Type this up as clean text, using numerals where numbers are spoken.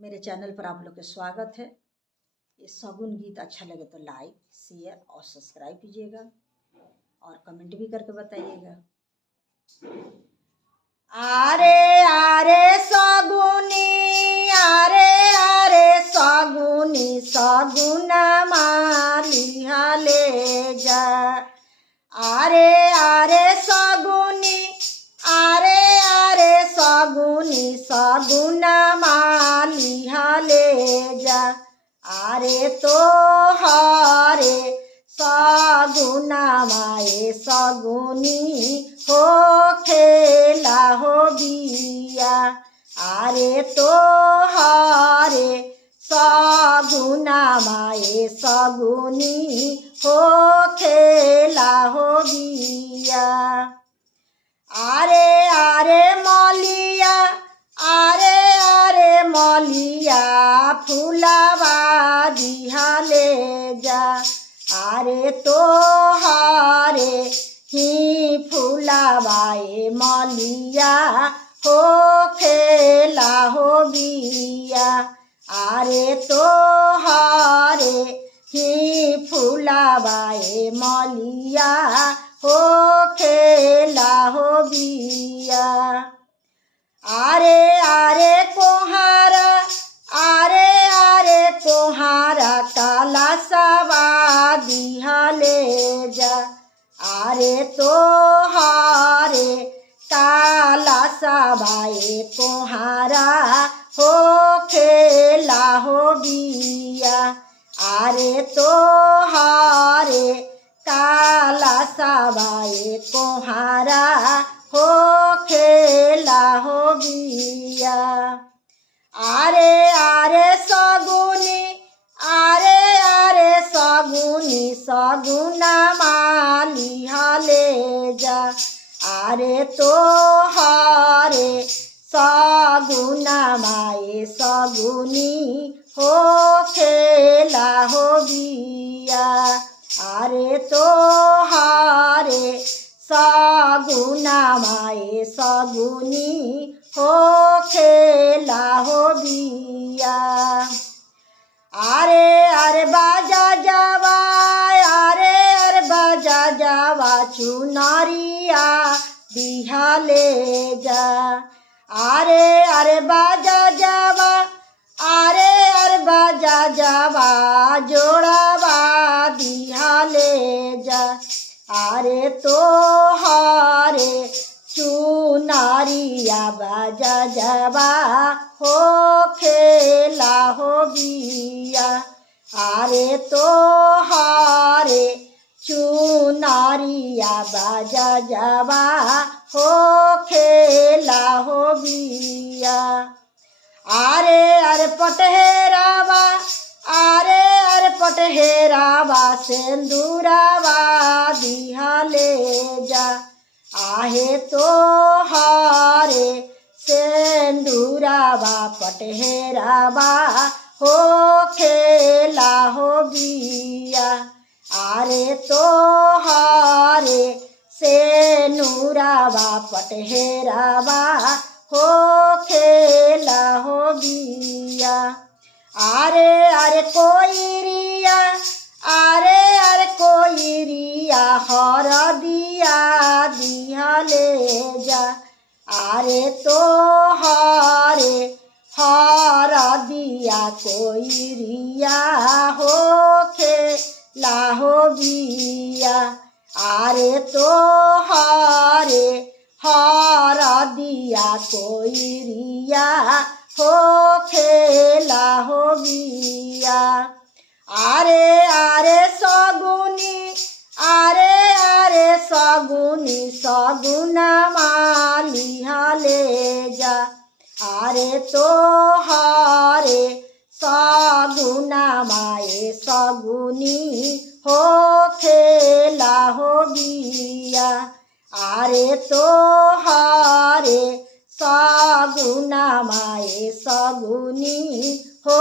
मेरे चैनल पर आप लोग का स्वागत है। ये शगुन गीत अच्छा लगे तो लाइक, शेयर और सब्सक्राइब कीजिएगा और कमेंट भी करके बताइएगा। आरे आरे शगुनी, आरे आरे शगुनी, शगुन मालिहा ले जा। आरे आरे शगुनी, आरे आरे शगुनी, शगुन मालिहा ले जा। आरे तो हरे शगुन माए शगुनी हो खेला हो बिया। आरे तो हरे शगुन माए शगुनी हो खेला हो बिया। आरे आरे मलिया, आरे आरे मलिया, फुलावा दिहा ले जा। आरे तो हरे ही फुलावाए मलिया हो खेला हो बिया। आरे तो हरे ही फुलावाए मलिया हो खेला हो बिया। आरे आरे कोहारा, आरे आरे कोहारा, काला सवा दिहा ले जा। आरे तो हरे काला सवाए कोहारा हो खेला हो बिया। आरे तो हरे काला सवाए कोहारा हो खेला हो बिया। आरे आरे शगुनी, आरे आरे शगुनी, शगुन मालिहा ले जा। आरे तो हरे शगुन माए शगुनी हो खेला हो बिया। आरे तो हरे शगुन माए शगुनी हो खेला हो बिया। आरे आरे बाजा जावा, आरे आरे बाजा जावा, चुनरिया दिहा ले जा। आरे आरे बाजा जावा, आरे आरे बाजा जावा, जोड़ावा दिहा ले जा। आरे तो हरे चुनरिया बाजा जावा हो खेला हो बिया। आरे तो हरे चुनरिया बाजा जावा हो खेला हो बिया। आरे आरे पटहेरावा, आरे आरे पटहेरावा, सिंदूरावा दिहा ले जा। आहे तो हरे सिंदूरावा पटहेरावा हो खेला हो बिया। आरे तो हरे सिंदूरावा पटहेरावा हो खेला हो बिया। आरे आरे कोइरिया, आरे आरे कोइरिया, हरदिया दिहा ले जा। आरे तो हरे हरदिया कोइरिया हो खेला हो बिया। आरे तो हरे हरदिया कोइरिया हो खेला हो बिया। आरे आरे शगुनी, आरे आरे शगुनी, शगुन मालिहा ले जा। आरे तो हरे शगुन माए शगुनी हो खेला हो बिया। आरे तो हरे शगुन माए शगुनी हो